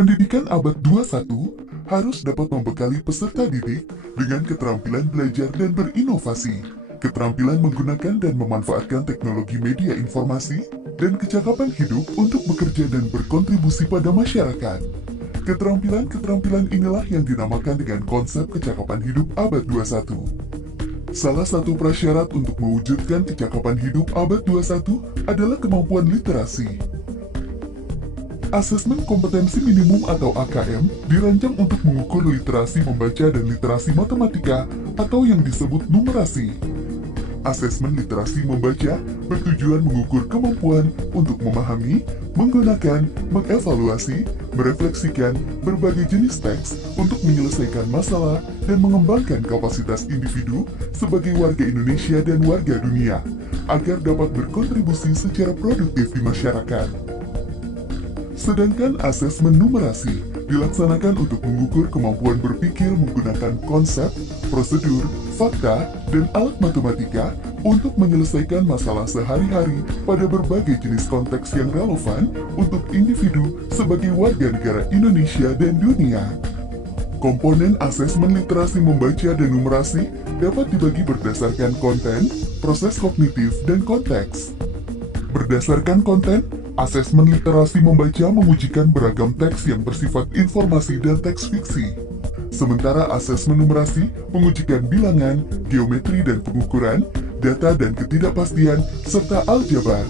Pendidikan abad 21 harus dapat membekali peserta didik dengan keterampilan belajar dan berinovasi, keterampilan menggunakan dan memanfaatkan teknologi media informasi, dan kecakapan hidup untuk bekerja dan berkontribusi pada masyarakat. Keterampilan-keterampilan inilah yang dinamakan dengan konsep kecakapan hidup abad 21. Salah satu prasyarat untuk mewujudkan kecakapan hidup abad 21 adalah kemampuan literasi. Asesmen kompetensi minimum atau AKM dirancang untuk mengukur literasi membaca dan literasi matematika atau yang disebut numerasi. Asesmen literasi membaca bertujuan mengukur kemampuan untuk memahami, menggunakan, mengevaluasi, merefleksikan berbagai jenis teks untuk menyelesaikan masalah dan mengembangkan kapasitas individu sebagai warga Indonesia dan warga dunia agar dapat berkontribusi secara produktif di masyarakat. Sedangkan asesmen numerasi dilaksanakan untuk mengukur kemampuan berpikir menggunakan konsep, prosedur, fakta, dan alat matematika untuk menyelesaikan masalah sehari-hari pada berbagai jenis konteks yang relevan untuk individu sebagai warga negara Indonesia dan dunia. Komponen asesmen literasi membaca dan numerasi dapat dibagi berdasarkan konten, proses kognitif, dan konteks. Berdasarkan konten, asesmen literasi membaca mengujikan beragam teks yang bersifat informasi dan teks fiksi. Sementara asesmen numerasi mengujikan bilangan, geometri dan pengukuran, data dan ketidakpastian, serta aljabar.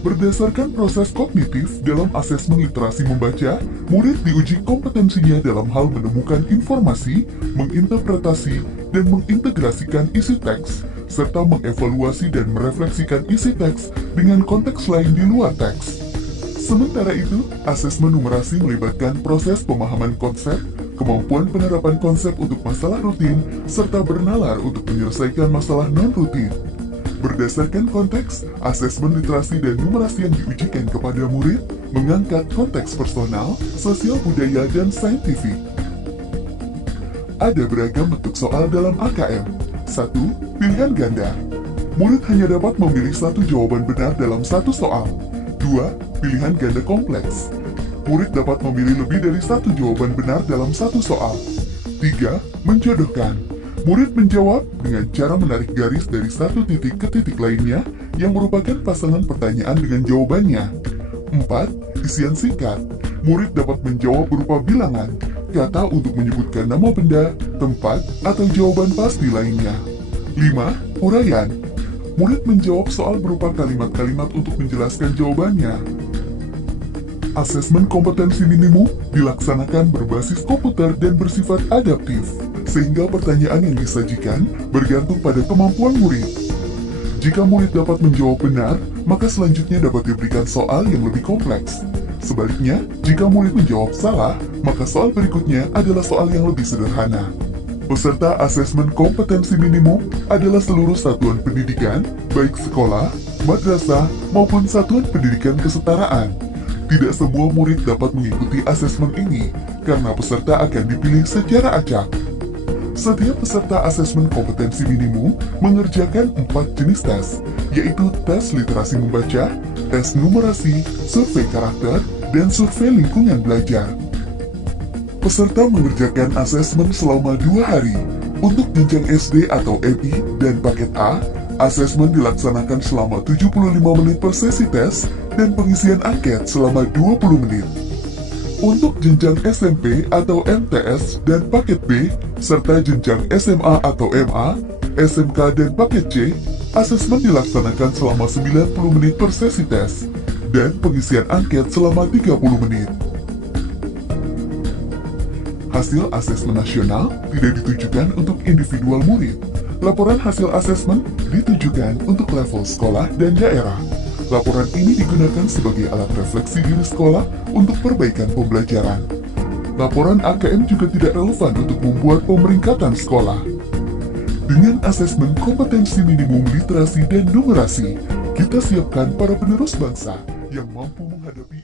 Berdasarkan proses kognitif dalam asesmen literasi membaca, murid diuji kompetensinya dalam hal menemukan informasi, menginterpretasi, dan mengintegrasikan isi teks, serta mengevaluasi dan merefleksikan isi teks dengan konteks lain di luar teks. Sementara itu, asesmen numerasi melibatkan proses pemahaman konsep, kemampuan penerapan konsep untuk masalah rutin, serta bernalar untuk menyelesaikan masalah non-rutin. Berdasarkan konteks, asesmen literasi dan numerasi yang diujikan kepada murid mengangkat konteks personal, sosial budaya, dan saintifik. Ada beragam bentuk soal dalam AKM. 1. Pilihan ganda. Murid hanya dapat memilih satu jawaban benar dalam satu soal. 2. Pilihan ganda kompleks. Murid dapat memilih lebih dari satu jawaban benar dalam satu soal. 3. Menjodohkan. Murid menjawab dengan cara menarik garis dari satu titik ke titik lainnya yang merupakan pasangan pertanyaan dengan jawabannya. 4. Isian singkat. Murid dapat menjawab berupa bilangan, kata untuk menyebutkan nama benda, tempat, atau jawaban pasti lainnya. 5. Uraian. Murid menjawab soal berupa kalimat-kalimat untuk menjelaskan jawabannya. Asesmen kompetensi minimum dilaksanakan berbasis komputer dan bersifat adaptif, sehingga pertanyaan yang disajikan bergantung pada kemampuan murid. Jika murid dapat menjawab benar, maka selanjutnya dapat diberikan soal yang lebih kompleks. Sebaliknya, jika murid menjawab salah, maka soal berikutnya adalah soal yang lebih sederhana. Peserta asesmen kompetensi minimum adalah seluruh satuan pendidikan, baik sekolah, madrasah, maupun satuan pendidikan kesetaraan. Tidak semua murid dapat mengikuti asesmen ini, karena peserta akan dipilih secara acak. Setiap peserta asesmen kompetensi minimum mengerjakan 4 jenis tes, yaitu tes literasi membaca, tes numerasi, survei karakter, dan survei lingkungan belajar. Peserta mengerjakan asesmen selama 2 hari. Untuk jenjang SD atau MI dan paket A, asesmen dilaksanakan selama 75 menit per sesi tes dan pengisian angket selama 20 menit. Untuk jenjang SMP atau MTS dan paket B, serta jenjang SMA atau MA, SMK dan paket C, asesmen dilaksanakan selama 90 menit per sesi tes dan pengisian angket selama 30 menit. Hasil asesmen nasional tidak ditujukan untuk individual murid. Laporan hasil asesmen ditujukan untuk level sekolah dan daerah. Laporan ini digunakan sebagai alat refleksi diri sekolah untuk perbaikan pembelajaran. Laporan AKM juga tidak relevan untuk membuat pemeringkatan sekolah. Dengan asesmen kompetensi minimum literasi dan numerasi, kita siapkan para penerus bangsa yang mampu menghadapi